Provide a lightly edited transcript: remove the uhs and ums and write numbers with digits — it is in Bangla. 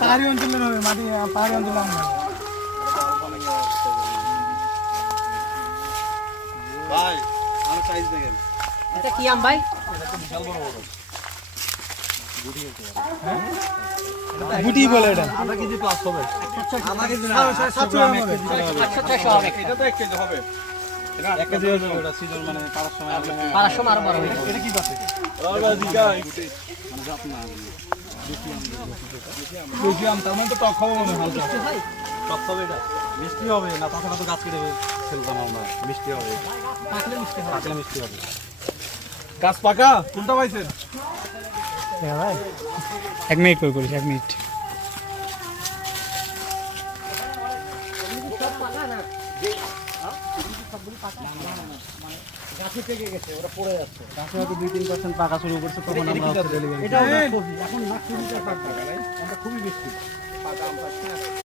পাহাড়ি অঞ্চলের হবে, মাটি পাহাড়ি অঞ্চল ভাই আমার সাইজ দেখেন। এটা কি আম ভাই? গুটি বলে এটা। আধা কেজি প্লাস হবে। আধা কেজি না, 700 গ্রাম হবে। 700 হবে। এটা তো 1 কেজি হবে। এটা 1 কেজি হবে ওটা সিজন মানে পারার সময় আমরা পারার সময় আরো বড় হবে। এটা কি পাচ্ছে? রাবা দিকা মানে জাত না। বেশি আম তার মানে তো টক হবে মনে হয় হালকা। টক হবে এটা। মিষ্টি হবে না, তাছাড়া তো গাছ কেটে ফেলবো না আমরা। মিষ্টি হবে। পাকলে মিষ্টি হবে। পাকলে মিষ্টি হবে। গাছ পাকা কোনটা পাইছেন? হ্যাঁ ভাই 1 মিনিট পর করিস 1 মিনিট। গাছে পেকে গেছে, ওরা পড়ে যাচ্ছে। গাছে হয়তো 2-3% পাকা শুরু করছে তখন আমরা ডেলিভারি। এটা এখন না খুবই পাকা ভাই। এটা খুবই বেশি। পাকা আম পাচ্ছে না।